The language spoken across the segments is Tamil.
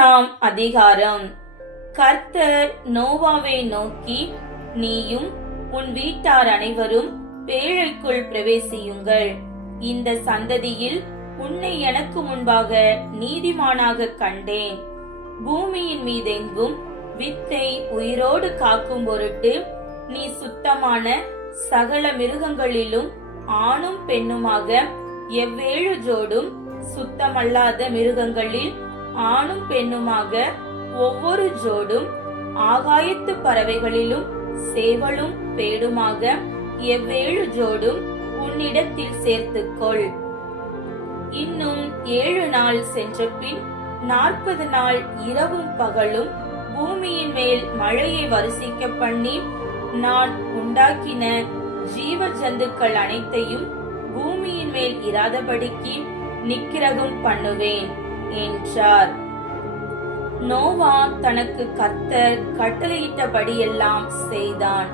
7ஆம் அதிகாரம். கர்த்தர் நோவாவை நோக்கி, நீயும் உன் வீட்டார் அனைவரும் பேழைக்குள் பிரவேசியுங்கள். இந்த சந்ததியில் உன்னை எனக்கு முன்பாக நீதிமானாக கண்டேன். பூமியின் மீதெங்கும் வித்தை உயிரோடு காக்கும் பொருட்டு நீ சுத்தமான சகல மிருகங்களிலும் ஆணும் பெண்ணுமாக 7 ஜோடும், சுத்தமல்லாத மிருகங்களில் ஆணும் பெண்ணுமாக ஒவ்வொரு ஜோடும், ஆகாயத்து பறவைகளிலும் சேவலும் பேடுமாக 7 ஜோடும் உன்னிடத்தில் சேர்த்துக்கொள். இன்னும் 7 நாள் சென்ற பின் 40 நாள் இரவும் பகலும் பூமியின் மேல் மழையை வருசிக்க பண்ணி, நான் உண்டாக்கின ஜீவ ஜந்துக்கள் அனைத்தையும் பூமியின் மேல் இராதபடிக்கு நிக்கிரகம் பண்ணுவேன் என்றார். நோவா தனக்கு கர்த்தர் கட்டளையிட்டபடியெல்லாம் செய்தான்.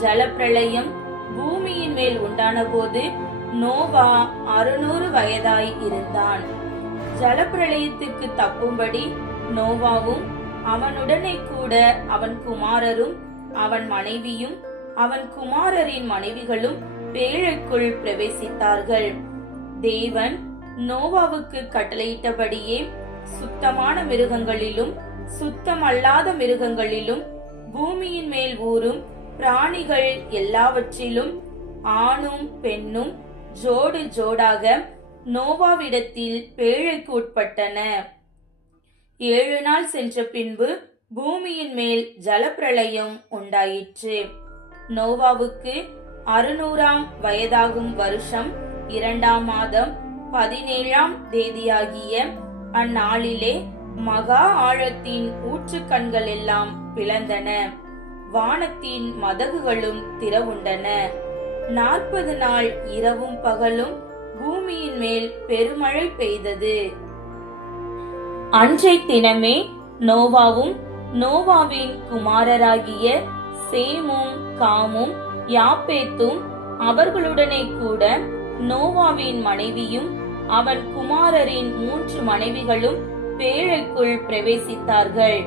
ஜலப்பிரளயம் பூமியின் மேல் உண்டான போது நோவா 600 வயதாய் இருந்தான். ஜலப்பிரளயத்துக்கு தப்பும்படி நோவாவும் அவனுடனே கூட அவன் குமாரரும் அவன் மனைவியும் அவன் குமாரரின் மனைவிகளும் பேழைக்குள் பிரவேசித்தார்கள். தேவன் நோவாவுக்கு கட்டளையிட்டபடியே சுத்தமான மிருகங்களிலும் சுத்தமல்லாத மிருகங்களிலும் பூமியின் மேல் ஊறும் பிராணிகள் எல்லாவற்றிலும் ஆணும் பெண்ணும் ஜோடு ஜோடாக நோவாவிடத்தில் பேழைக்கு உட்பட்டன. 7 நாள் சென்ற பின்பு பூமியின் மேல் ஜலப்பிரளயம் உண்டாயிற்று. நோவாவுக்கு 600ஆம் வயதாகும் வருஷம் 2ஆம் மாதம் 17ஆம் தேதியாகிய அந்நாளிலே மகா ஆழத்தின் ஊற்றுக்கண்கள் எல்லாம் பிளந்தன. வானத்தின் மதகுகளும் திறவுண்டன. 40 நாள் இரவும் பகலும் பூமியின் மேல் பெருமழை பெய்தது. அன்றைய தினமே நோவாவும் நோவாவின் குமாரராகிய சேமும் காமும் யாப்பேத்தும் அவர்களுடனே கூட நோவாவின் மனைவியும் அவன் குமாரரின் 3 மனைவிகளும் பேழைக்குள் பிரவேசித்தார்கள்.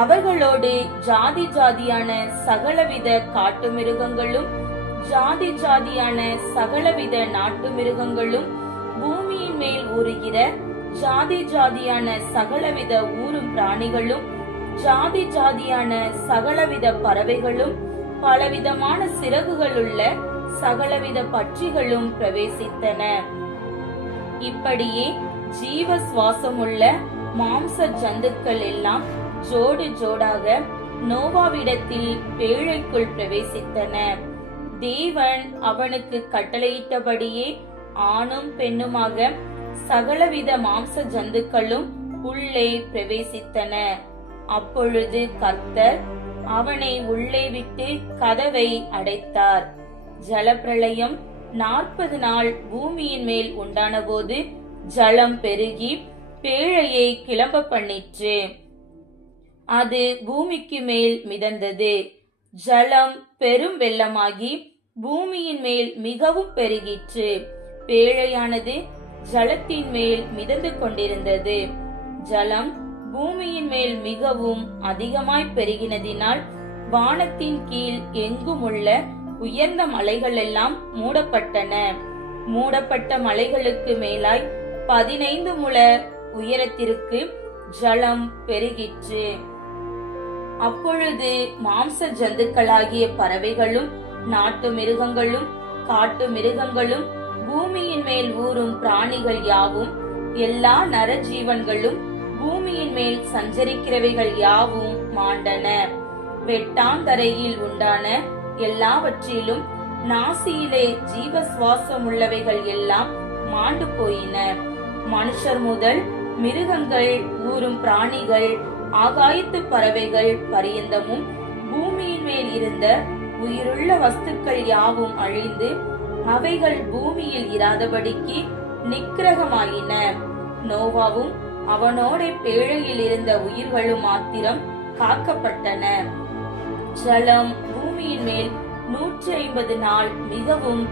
அவர்களோடு ஜாதி ஜாதியான சகலவித காட்டு மிருகங்களும் ஜாதி ஜாதியான சகலவித நாட்டு மிருகங்களும் பூமியின் மேல் ஊறுகிற ஜாதி ஜாதியான சகலவித ஊரும் பிராணிகளும் ஜாதி ஜாதியான சகலவித பறவைகளும் பலவிதமான சிறகுகளுள்ள சகலவித பட்சிகளும் பிரவேசித்தன. இப்படியே ஜீவ சுவாசமுள்ள மாம்ச ஜந்துக்கள் எல்லாம் ஜோடு ஜோடாக நோவாவிடத்தில் பேழைக்குள் பிரவேசித்தன. தேவன் அவனுக்கு கட்டளையிட்டபடியே ஆணும் பெண்ணுமாக சகலவித மாம்ச ஜந்துக்களும் உள்ளே பிரவேசித்தன. அப்பொழுது கர்த்தர் அவனை உள்ளே விட்டு கதவை அடைத்தார். ஜலப்பிரளயம் 40 நாள் பூமியின் மேல் உண்டான போது ஜலம் பெருகி பேழையை கிளம்ப பண்ணிற்று. அது பூமிக்கு மேல் மிதந்தது. ஜலம் பெரும் வெள்ளமாகி பூமியின் மேல் மிகவும் பெருகிற்று. பேழையானது ஜலத்தின் மேல் மிதந்து கொண்டிருந்தது. ஜலம் பூமியின் மேல் மிகவும் அதிகமாய் பெருகினதினால் வானத்தின் கீழ் எங்கும் உள்ள உயர்ந்த மலைகள் எல்லாம் மூடப்பட்டன. மூடப்பட்ட மலைகளுக்கு மேலாய் 15 முழ உயரத்திற்கு ஜலம் பெருகிற்று. அப்பொழுது மாம்ச ஜந்துக்களாகிய பறவைகளும் நாட்டு மிருகங்களும் காட்டு மிருகங்களும் பூமியின் மேல் ஊறும் பிராணிகள் யாவும் எல்லா நரஜீவன்களும் பூமியின் மேல் சஞ்சரிக்கிறவைகள் யாவும் மாண்டன. வெட்டாந்தரையில் உண்டான எல்லாவற்றிலும் நாசியிலே ஜீவ சுவாசம் உள்ளவைகள் எல்லாம் மாண்டு போயின. மனுஷர் முதல் மிருகங்கள் ஊறும் பிராணிகள் ஆகாயத்து பறவைகள் பரியந்தமும் பூமியின் மேல் இருந்த உயிருள்ள வஸ்துக்கள் யாவும் அழிந்து அவைகள் பூமியில் இராதபடிக்கு நிக்கிரகமாயின. நோவாவும் அவனோட பேழையில் இருந்த உயிர்களும் மாத்திரம் காக்கப்பட்டன. ஜலம் பூமியின் மேல் 150 நாள் மிகவும்